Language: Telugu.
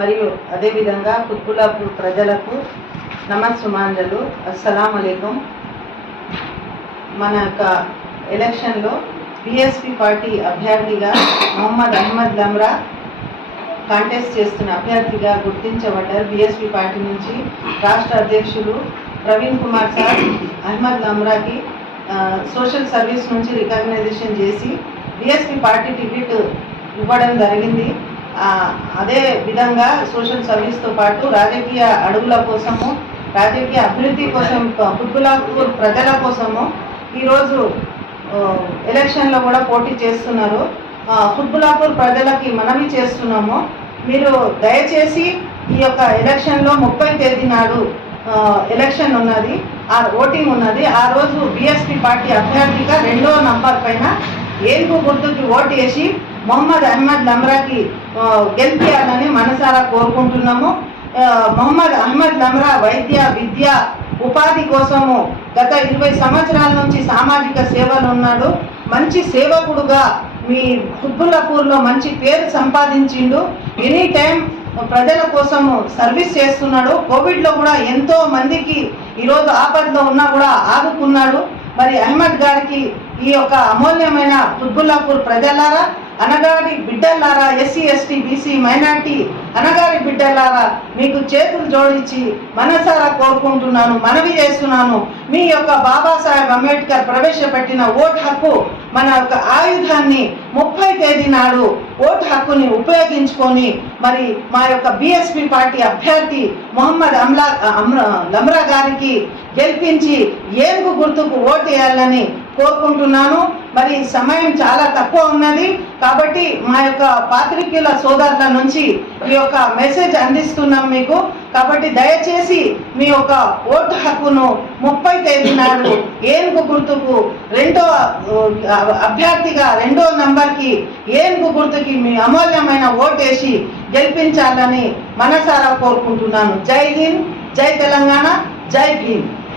మరియు అదేవిధంగా కుత్బుల్లాపూర్ ప్రజలకు నమస్సుమాంజలు. అస్సలాము అలైకుం. మన యొక్క ఎలక్షన్లో బీఎస్పీ పార్టీ అభ్యర్థిగా మొహమ్మద్ అహ్మద్ లమ్రా కాంటెస్ట్ చేస్తున్న అభ్యర్థిగా గుర్తించబడ్డారు. బీఎస్పీ పార్టీ నుంచి రాష్ట్ర అధ్యక్షులు ప్రవీణ్ కుమార్ సార్ అహ్మద్ లమ్రాకి సోషల్ సర్వీస్ నుంచి రికగ్నైజేషన్ చేసి బీఎస్పీ పార్టీ టికెట్ ఇవ్వడం జరిగింది. అదే విధంగా సోషల్ సర్వీస్తో పాటు రాజకీయ అడుగుల కోసము, రాజకీయ అభివృద్ధి కోసం, కుత్బుల్లాపూర్ ప్రజల కోసము ఈరోజు ఎలక్షన్లో కూడా పోటీ చేస్తున్నారు. కుత్బుల్లాపూర్ ప్రజలకి మనవి చేస్తున్నాము, మీరు దయచేసి ఈ యొక్క ఎలక్షన్లో 30 తేదీ నాడు ఎలక్షన్ ఉన్నది, ఓటింగ్ ఉన్నది. ఆ రోజు బీఎస్పీ పార్టీ అభ్యర్థిగా 2వ నంబర్ పైన ఏనుగు గుర్తుకి ఓటు వేసి మొహమ్మద్ అహ్మద్ లమ్రాకి గెలిపించాలని మనసారా కోరుకుంటున్నాము. మొహమ్మద్ అహ్మద్ లమ్రా వైద్య, విద్య, ఉపాధి కోసము గత 20 సంవత్సరాల నుంచి సామాజిక సేవలు ఉన్నాడు. మంచి సేవకుడుగా మీ కుత్బుల్లాపూర్లో మంచి పేరు సంపాదించిండు. ఎనీ టైం ప్రజల కోసము సర్వీస్ చేస్తున్నాడు. కోవిడ్లో కూడా ఎంతో మందికి ఈరోజు ఆపదలో ఉన్నా కూడా ఆదుకున్నాడు. మరి అహ్మద్ గారికి ఈ యొక్క అమూల్యమైన కుత్బుల్లాపూర్ ప్రజలారా, అనగారి బిడ్డలారా, ఎస్సీ ఎస్టీ బీసీ మైనార్టీ అనగారి బిడ్డలారా, మీకు చేతులు జోడించి మనసారా కోరుకుంటున్నాను, మనవి చేస్తున్నాను. మీ యొక్క బాబాసాహెబ్ అంబేద్కర్ ప్రవేశపెట్టిన ఓటు హక్కు మన యొక్క ఆయుధాన్ని 30 తేదీ నాడు ఓటు హక్కుని ఉపయోగించుకొని మరి మా యొక్క బీఎస్పీ పార్టీ అభ్యర్థి మొహమ్మద్ లమ్రా గారికి గెలిపించి ఏనుగు గుర్తుకు ఓటు వేయాలని కోరుకుంటున్నాను. మరి సమయం చాలా తక్కువ ఉన్నది కాబట్టి మా యొక్క పాత్రికేయుల సోదరుల నుంచి ఈ యొక్క మెసేజ్ అందిస్తున్నాం మీకు. కాబట్టి దయచేసి మీ యొక్క ఓటు హక్కును 30 తేదీ నాడు ఏనుగు గుర్తుకు అభ్యర్థిగా 2వ నంబర్కి ఏనుగు గుర్తుకి మీ అమూల్యమైన ఓటు వేసి గెలిపించాలని మనసారా కోరుకుంటున్నాను. జై హింద్, జై తెలంగాణ, జై భీమ్.